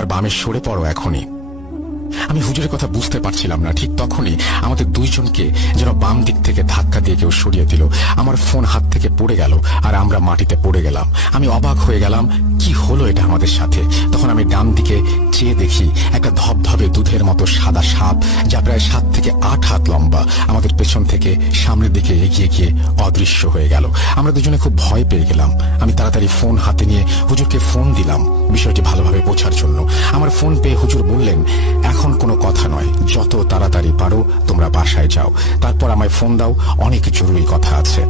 তোমার বামে সরে পড়ো এখনই। আমি হুজুরের কথা বুঝতে পারছিলাম না। ঠিক তখনই আমাদের দুইজনকে যেন বাম দিক থেকে ধাক্কা দিয়ে কেউ সরিয়ে দিল। আমার ফোন হাত থেকে পড়ে গেল আর আমরা মাটিতে পড়ে গেলাম। আমি অবাক হয়ে গেলাম, কি হলো এটা আমাদের সাথে। তখন আমি ডান দিকে চেয়ে দেখি একটা ধবধবে দুধের মতো সাদা সাপ, যা প্রায় 7 থেকে 8 হাত লম্বা, আমাদের পেছন থেকে সামনের দিকে এগিয়ে গিয়ে অদৃশ্য হয়ে গেল। আমরা দুজনে খুব ভয় পেয়ে গেলাম। আমি তাড়াতাড়ি ফোন হাতে নিয়ে হুজুরকে ফোন দিলাম বিষয়টি ভালোভাবে বোঝার জন্য। আমার ফোন পেয়ে হুজুর বললেন, এখন কোনো কথা নয়, যত তাড়াতাড়ি পারো তোমরা বাসায় যাও, তারপর আমায় ফোন দাও, অনেক জরুরি কথা আছে।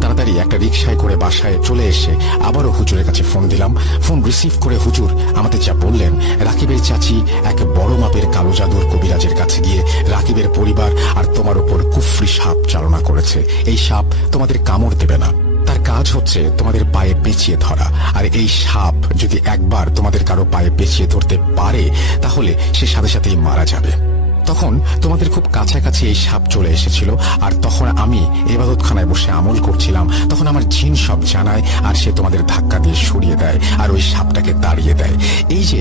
তাড়াতাড়ি একটা রিকশায় করে বাসায় চলে এসে আবারও হুজুরের কাছে ফোন দিলাম। ফোন রিসিভ করে হুজুর আমাদের যা বললেন, রাকিবের চাচি এক বড় মাপের কালো জাদুর কবিরাজের কাছে গিয়ে রাকিবের পরিবার আর তোমার উপর কুফরি সাপ চালনা করেছে। এই সাপ তোমাদের কামড় দেবে না, তার কাজ হচ্ছে তোমাদের পায়ে পেঁচিয়ে ধরা। আর এই সাপ যদি একবার তোমাদের কারো পায়ে পেঁচিয়ে ধরতে পারে, তাহলে সে সাথে সাথেই মারা যাবে। তখন তোমাদের খুব কাছাকাছি এই সাপ চলে এসেছিল, আর তখন আমি ইবাদতখানায় বসে আমল করছিলাম। তখন আমার জিন সব জানায়, আর সে তোমাদের ধাক্কা দিয়ে সরিয়ে দেয় আর ওই সাপটাকে তাড়িয়ে দেয়। এই যে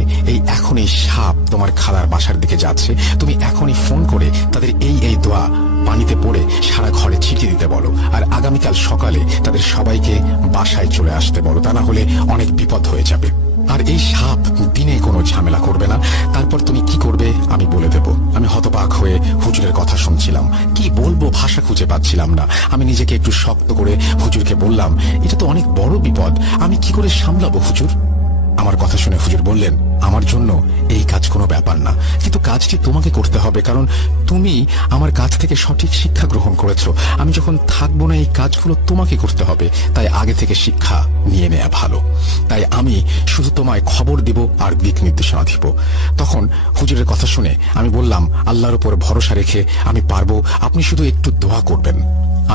এখন এই সাপ তোমার খালার বাসার দিকে যাচ্ছে, তুমি এখনই ফোন করে তাদের এই দোয়া পানিতে পড়ে সারা ঘরে ছিটিয়ে দিতে বলো, আর আগামীকাল সকালে তাদের সবাইকে বাসায় চলে আসতে বলো, তা না হলে অনেক বিপদ হয়ে যাবে। আর এই সাপ দিনে কোনো ঝামেলা করবে না। তারপর তুমি কি করবে আমি বলে দেব। আমি হতবাক হয়ে হুজুরের কথা শুনছিলাম, কি বলবো ভাষা খুঁজে পাচ্ছিলাম না। আমি নিজেকে একটু শক্ত করে হুজুরকে বললাম, এটা তো অনেক বড় বিপদ, আমি কি করে সামলাবো হুজুর? আমার কথা শুনে হুজুর বললেন, আমার জন্য এই কাজ কোনো ব্যাপার না, কিন্তু কাজটি তোমাকে করতে হবে, কারণ তুমি আমার কাছ থেকে সঠিক শিক্ষা গ্রহণ করেছো। আমি যখন থাকবো না এই কাজগুলো তোমাকে করতে হবে, তাই আগে থেকে শিক্ষা নিয়ে নেওয়া ভালো। তাই আমি শুধু তোমায় খবর দিব আর দিক নির্দেশনা দিব। তখন হুজুরের কথা শুনে আমি বললাম, আল্লাহর উপর ভরসা রেখে আমি পারবো, আপনি শুধু একটু দোয়া করবেন।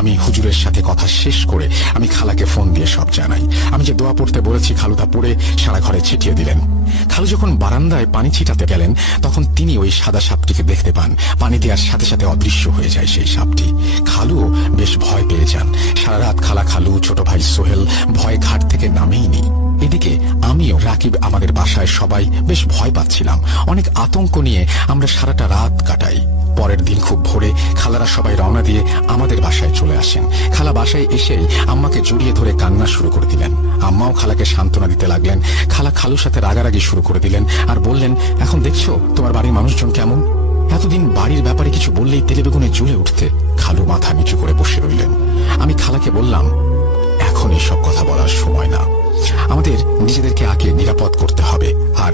আমি হুজুরের সাথে কথা শেষ করে আমি খালাকে ফোন দিয়ে সব জানাই। আমি যে দোয়া পড়তে বলেছি খালু তা পড়ে সারা ঘরে ছিটিয়ে দিলেন। খালু যখন বারান্দায় পানি ছিটাতে গেলেন, তখন তিনি ওই সাদা সাপটিকে দেখতে পান। পানি দেওয়ার সাথে সাথে অদৃশ্য হয়ে যায় সেই সাপটি। খালু বেশ ভয় পেয়ে যান। সারা রাত খালা, খালু, ছোট ভাই সোহেল ভয়ে ঘাট থেকে নামেইনি। এদিকে আমিও, রাকিব, আমাদের বাসায় সবাই বেশ ভয় পাচ্ছিলাম। অনেক আতঙ্ক নিয়ে আমরা সারাটা রাত কাটাই। পরের দিন খুব ভোরে খালারা সবাই রওনা দিয়ে আমাদের বাসায় চলে আসেন। খালা বাসায় এসেই আম্মাকে জড়িয়ে ধরে কান্না শুরু করে দিলেন। আম্মাও খালাকে সান্ত্বনা দিতে লাগলেন। খালা খালুর সাথে রাগারাগি শুরু করে দিলেন আর বললেন, এখন দেখছো তোমার বাড়ির মানুষজন কেমন? এতদিন বাড়ির ব্যাপারে কিছু বললেই তেলে বেগুনে জ্বলে উঠতে। খালু মাথা নিচু করে বসে রইলেন। আমি খালাকে বললাম, এখন এসব কথা বলার সময় না, আমাদের নিজেদেরকে আগে নিরাপদ করতে হবে। আর